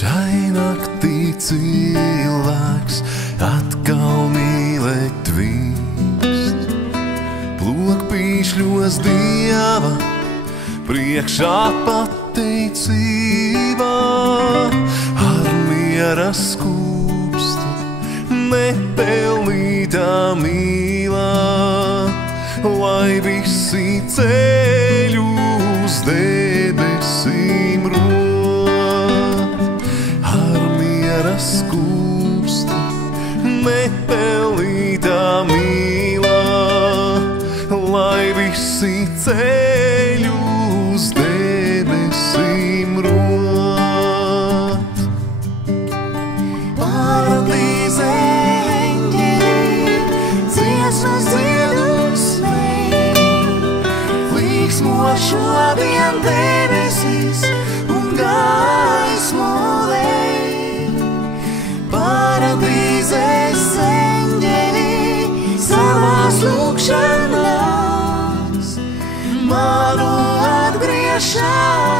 Šai naktī cilvēks atkal mīlēt tvīkst, plokpīšļos Dieva priekšā pateicībā, ar miera skūpstu nepelnītā mīlā, lai visi ceļ uz debesīm rot. Ar miera skūpstu nepelnītā mīlā, lai visi ceļ uz debesīm rot. Paradīzē eņģeļi dziesmas dziedusmei, līksmošo vien debesis un gaismu lej. Paradīzes eņģeļi savās lūkšanās manu atgriešanās